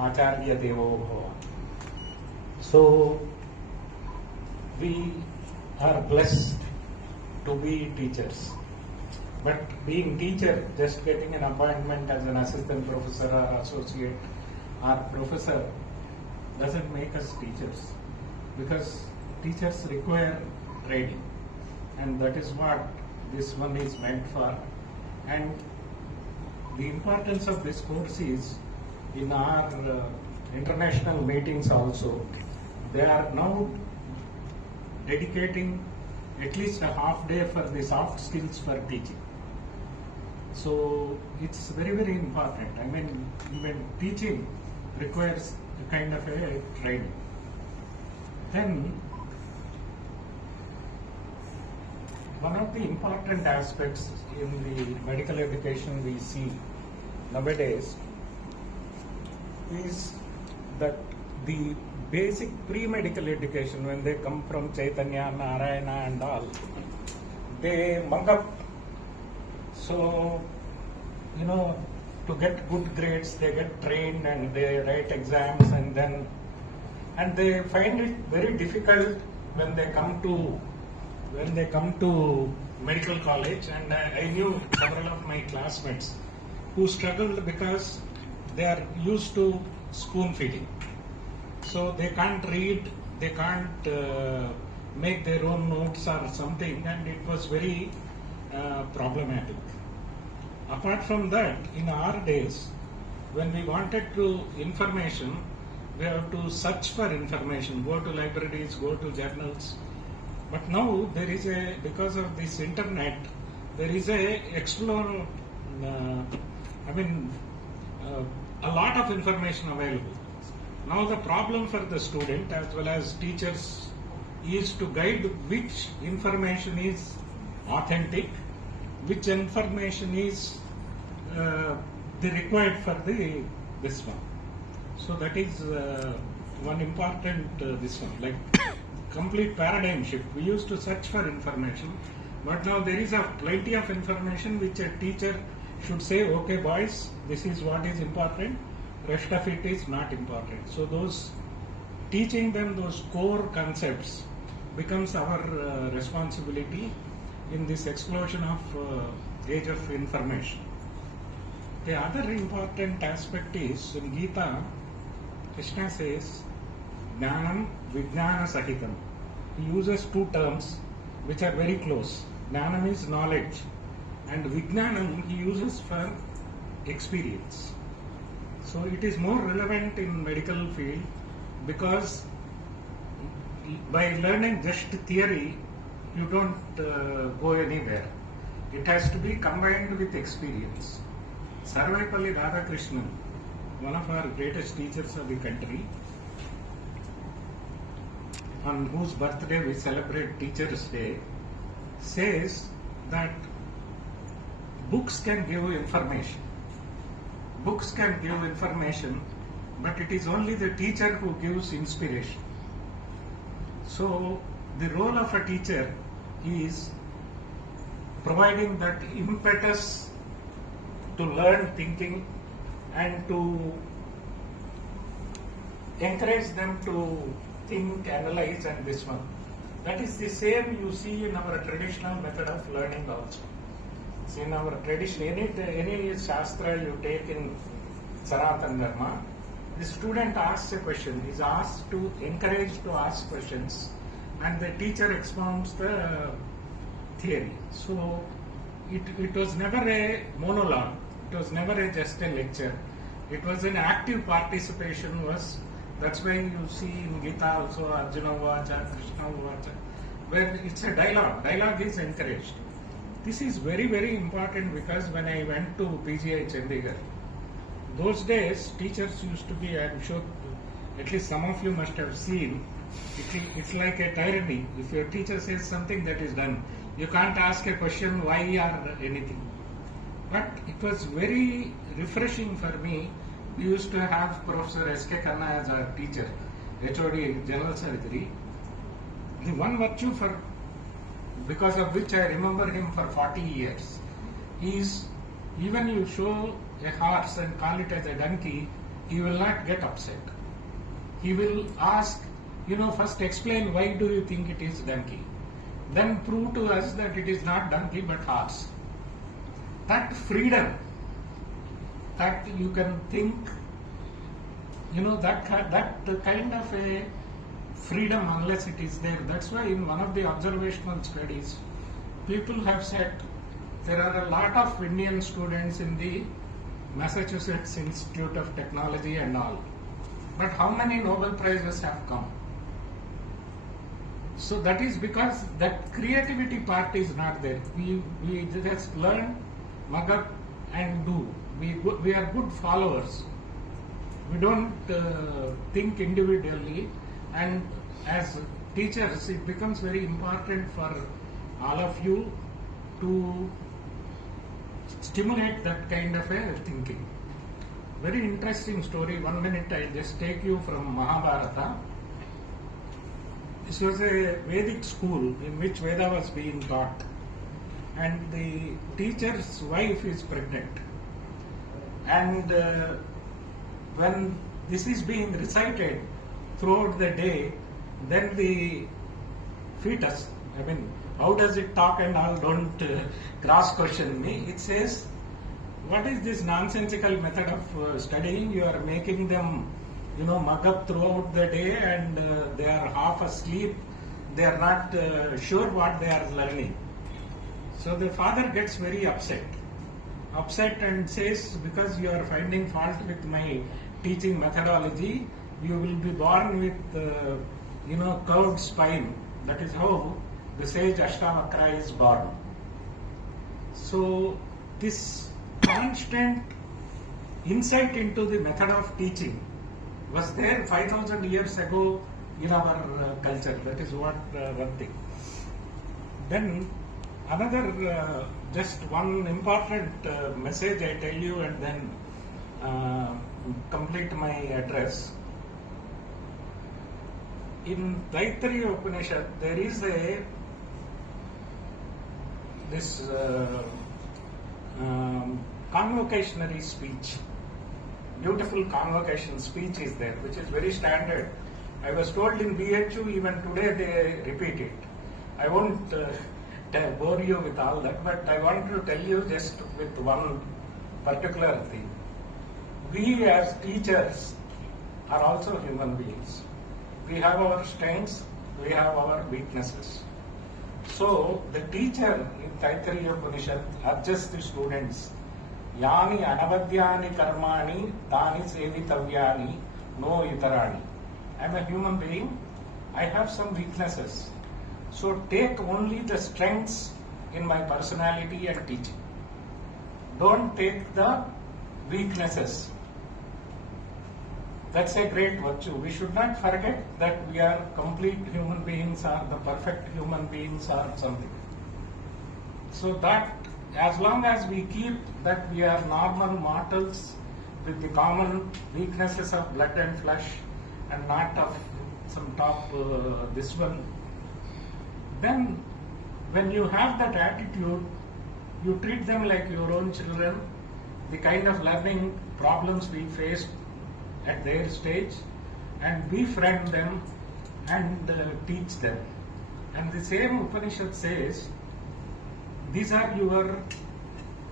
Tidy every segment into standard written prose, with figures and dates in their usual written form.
Acharya Devo Bhava. So we are blessed to be teachers. But being teacher, just getting an appointment as an assistant professor or associate or professor doesn't make us teachers, because teachers require training, and that is what this one is meant for. And the importance of this course is in our international meetings also, they are now dedicating at least a half day for the soft skills for teaching. So it's very, very important. I mean, even teaching requires a kind of a training. Then, one of the important aspects in the medical education we see nowadays is that the basic pre-medical education, when they come from Chaitanya, Narayana and all, they mug up. So, to get good grades, they get trained and they write exams, and they find it very difficult when they come to medical college. And I knew several of my classmates who struggled because they are used to spoon feeding. So they can't read, they can't make their own notes or something, and it was very problematic. Apart from that, in our days, when we wanted information, we have to search for information, go to libraries, go to journals. But now there is because of this internet, there is a lot of information available. Now the problem for the student as well as teachers is to guide which information is authentic, which information is the required for this one. So that is one important this one, like complete paradigm shift. We used to search for information, but now there is plenty of information which a teacher should say, okay boys, this is what is important, rest of it is not important. So teaching them those core concepts becomes our responsibility in this explosion of age of information. The other important aspect is, in Gita, Krishna says, Jnanam Vijnana Sahitam. He uses two terms which are very close. Jnanam is knowledge, and Vijnanam he uses for experience. So it is more relevant in medical field, because by learning just theory, you don't go anywhere. It has to be combined with experience. Sarvepalli Radhakrishnan, one of our greatest teachers of the country, on whose birthday we celebrate Teachers' Day, says that books can give information. Books can give information, but it is only the teacher who gives inspiration. So the role of a teacher is providing that impetus to learn thinking and to encourage them to think, analyze, and this one. That is the same you see in our traditional method of learning also. See, in our tradition, any shastra you take in Sanatana Dharma, the student asks a question, is asked to encourage to ask questions, and the teacher expounds the theory. So it was never a monologue, it was never just a lecture, it was an active participation. That's why you see in Gita also Arjuna Vacha, Krishna Vacha, where it's a dialogue. Dialogue is encouraged. This is very, very important, because when I went to PGI Chandigarh, those days teachers used to be, I'm sure at least some of you must have seen, it's like a tyranny. If your teacher says something, that is done. You can't ask a question why or anything. But it was very refreshing for me. We used to have Professor S.K. Khanna as our teacher, HOD General Surgery. The one virtue because of which I remember him for 40 years is, even you show a horse and call it as a donkey, he will not get upset. He will ask, first explain why do you think it is donkey. Then prove to us that it is not donkey but horse. That freedom, that you can think, that kind of a freedom, unless it is there. That's why in one of the observational studies, people have said there are a lot of Indian students in the Massachusetts Institute of Technology and all. But how many Nobel Prizes have come? So that is because that creativity part is not there. We just learn, mug up and do. We are good followers. We don't think individually, and as teachers it becomes very important for all of you to stimulate that kind of a thinking. Very interesting story. 1 minute, I'll just take you from Mahabharata. This was a Vedic school in which Veda was being taught, and the teacher's wife is pregnant. And when this is being recited throughout the day, then the fetus, how does it talk and all, don't cross question me. It says, what is this nonsensical method of studying? You are making them, mug up throughout the day, and they are half asleep. They are not sure what they are learning. So the father gets very upset and says, because you are finding fault with my teaching methodology, you will be born with, curved spine. That is how the sage Ashtavakra is born. So this constant insight into the method of teaching was there 5,000 years ago in our culture. That is what one thing. Then another, just one important message I tell you, and then complete my address. In Taittiriya Upanishad, there is this convocationary speech. Beautiful convocation speech is there, which is very standard. I was told in BHU, even today they repeat it. I won't bore you with all that, but I want to tell you just with one particular thing. We as teachers are also human beings. We have our strengths, we have our weaknesses. So the teacher in Taittiriya Upanishad urges the students, Yani anavadyani karmani tani sevitavyani no itarani. I am a human being, I have some weaknesses. So take only the strengths in my personality and teaching. Don't take the weaknesses. That's a great virtue. We should not forget that we are complete human beings, or the perfect human beings, or something. So that as long as we keep that we are normal mortals with the common weaknesses of blood and flesh and not of some top this one, then when you have that attitude, you treat them like your own children, the kind of learning problems we face at their stage, and befriend them and teach them. And the same Upanishad says, these are your,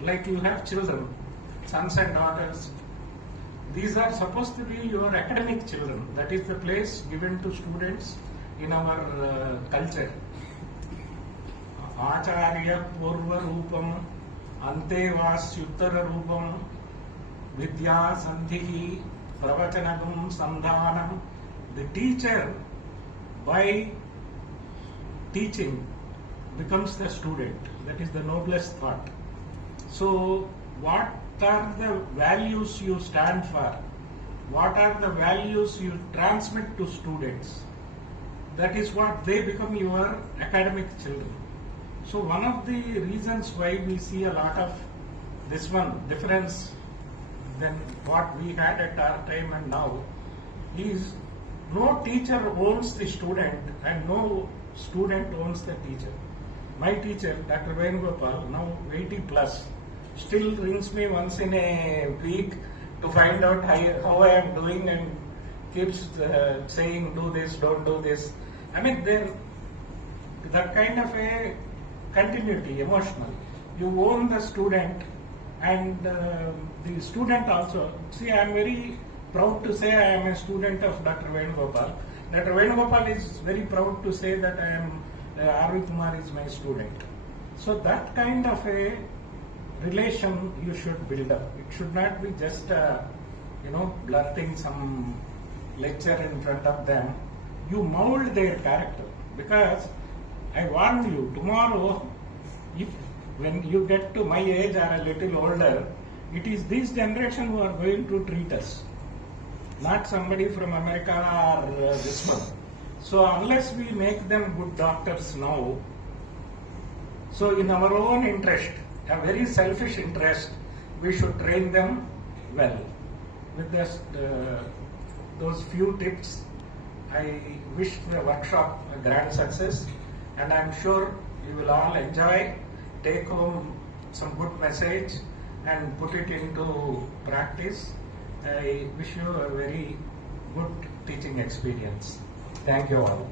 like you have children, sons and daughters, these are supposed to be your academic children. That is the place given to students in our culture. Acharya Purva Rupam Ante Vasyuttara Rupam Vidya Sandhihi Pravachanagam Sandhanam. The teacher, by teaching, becomes the student. That is the noblest thought. So, what are the values you stand for? What are the values you transmit to students? That is what they become your academic children. So, one of the reasons why we see a lot of this one difference than what we had at our time and now is no teacher owns the student and no student owns the teacher. My teacher, Dr. Venugopal, now 80 plus, still rings me once in a week to find out how I am doing and keeps saying do this, don't do this. I mean, that kind of a continuity, emotional. You own the student, and the student also. See, I am very proud to say I am a student of Dr. Venugopal. Dr. Venugopal is very proud to say that R.V. Kumar is my student. So that kind of a relation you should build up. It should not be just blurting some lecture in front of them. You mold their character, because I warn you, tomorrow, when you get to my age or a little older, it is this generation who are going to treat us, not somebody from America or this one. So unless we make them good doctors now, so in our own interest, a very selfish interest, we should train them well. With those few tips, I wish the workshop a grand success, and I am sure you will all enjoy, take home some good message and put it into practice. I wish you a very good teaching experience. Thank you all.